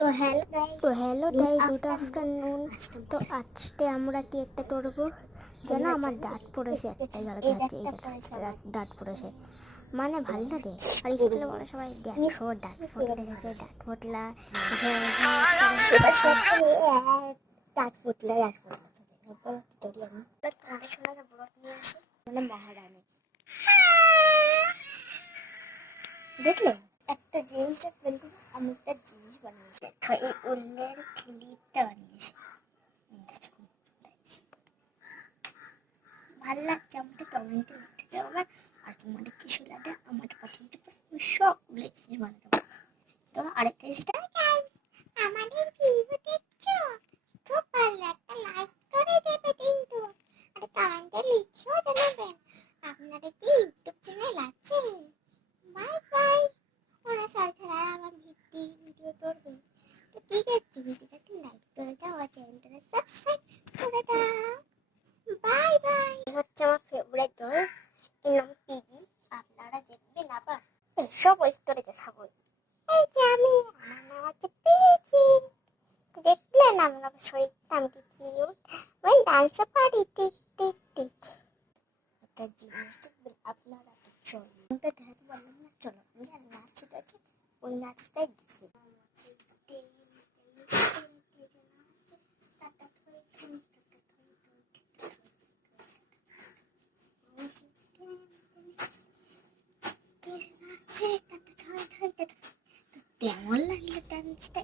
Hello guys, good afternoon. তো আজকে আমরা কি একটা করবো যেন আমার দাঁত পড়েছে, একটা জায়গাতে হচ্ছে এই যে দাঁত পড়েছে, মানে ভালো লাগে। আর স্কুলে বলে সবাই দেখো দাঁত ফোটে রেখেছে, দাঁত ফোটলা দাঁত ফুটলে আমি তোমাদের শোনাকে ব্রত নিয়ে আসি, মানে মহারানী। দেখলে একটা জিনিস দেখবেন, আমি একটা জিনিস বানিয়েছি। দেখো এই উল্লের ক্লিপটা বানিয়েছি। ভালো লাগছে আমাদের কমেন্টে লিখতে পারবে, আর তোমাদের কিছু লাগে আমাদের পাঠিয়ে দিতে পারবে। আমি সব উল্লের জিনিস বানাতে পারবো। তো আরেকটা জিনিসটা আমাদের ভিডিও দেখছো, খুব ভালো একটা লাইক করে দেবে কিন্তু, আর কমেন্টে লিখেও জানাবেন আপনাদের কি ইউটিউব চ্যানেল আছে। Bye bye. ওরা সরকার আমার ভিডিও করবে, তো ঠিক আছে, ভিডিওটাকে লাইক করে দাও আর চ্যানেলটাকে সাবস্ক্রাইব করে দাও। Bye bye. হচ্ছে আমার ফেভারিট গার্ল, এর নাম পিগি। আপনারা দেখবেন আবার সব ওই স্টোরে দেখাবো। এই যে আমার নাম হচ্ছে পিগি। দেখলেন আমার শরীরটা আমি কি কিউট, ওই ডান্সও পারি। Tick tick tick. একটা জিনিস দেখবেন আপনারা, চলো দেখাতে পারলাম না, চলো আমি যে নাচ শিখেছি ওই নাচটাই দিচ্ছি। কেমন লাগলো ডান্সটা?